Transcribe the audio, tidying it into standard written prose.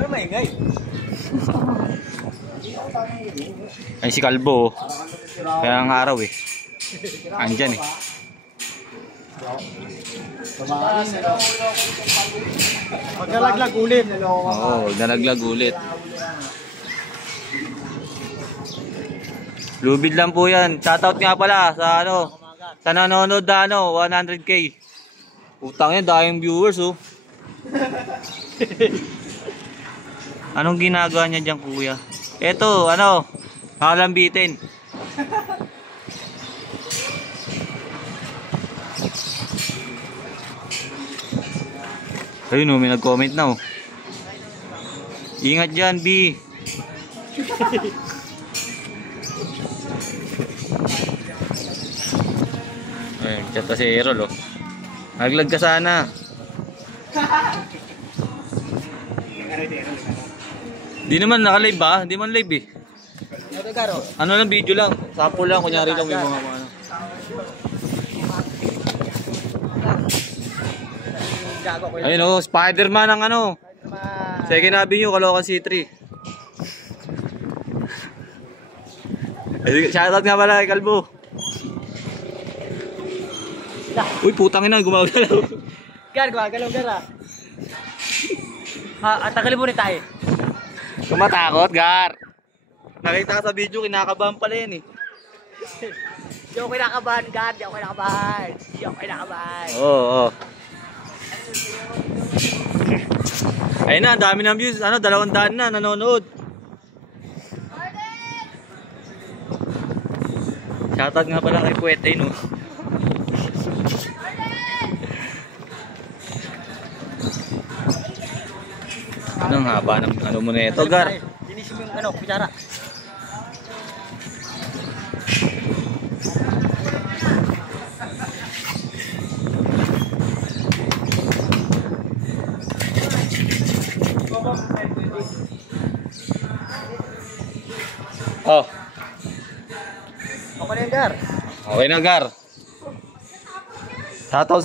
Pero maingay. Ay si Kalbo. Kaya ang araw eh. Andyan eh. Maglalaglag ulit. Oo, nalaglag ulit. Lubid lang po yan. Shoutout nga pala sa ano, sa nanonood na ano, 100k. Utang yan, dahil viewers oh. Anong ginagawa niya dyan kuya? Eto, ano, halambitin. Ayun oh, may nag-comment na oh. Ingat dyan, B. Ayun, chat na si Errol oh. Naglag ka sana. Di naman naka-live ba? Di man live eh. Ano lang, video lang. Sample lang, kunyari lang may mga ano. Ayun oh, Spider-Man ang ano. Second Avenue, Caloocan C3. Shoutout nga pala kay Kalbo. Uy, putang ina, gumagalaw. Gar, gumagalaw gar ah. At tagalin mo rin tayo. Kumatakot, Gar. Nakita ka sa video, kinakabahan pala yan eh. Di ako kinakabahan, Gar. Di ako kinakabahan. Di ako kinakabahan. Oo, oo. Ayun na, ang dami ng views. Ano, 200 na nanonood. Shoutout nga pala kay Puwete, no? Anong haba ng ano mo na ito, Gar? Dinisip yung ano, kutsara. Oh. Okay na yan, Gar. Okay na, Gar. Shoutout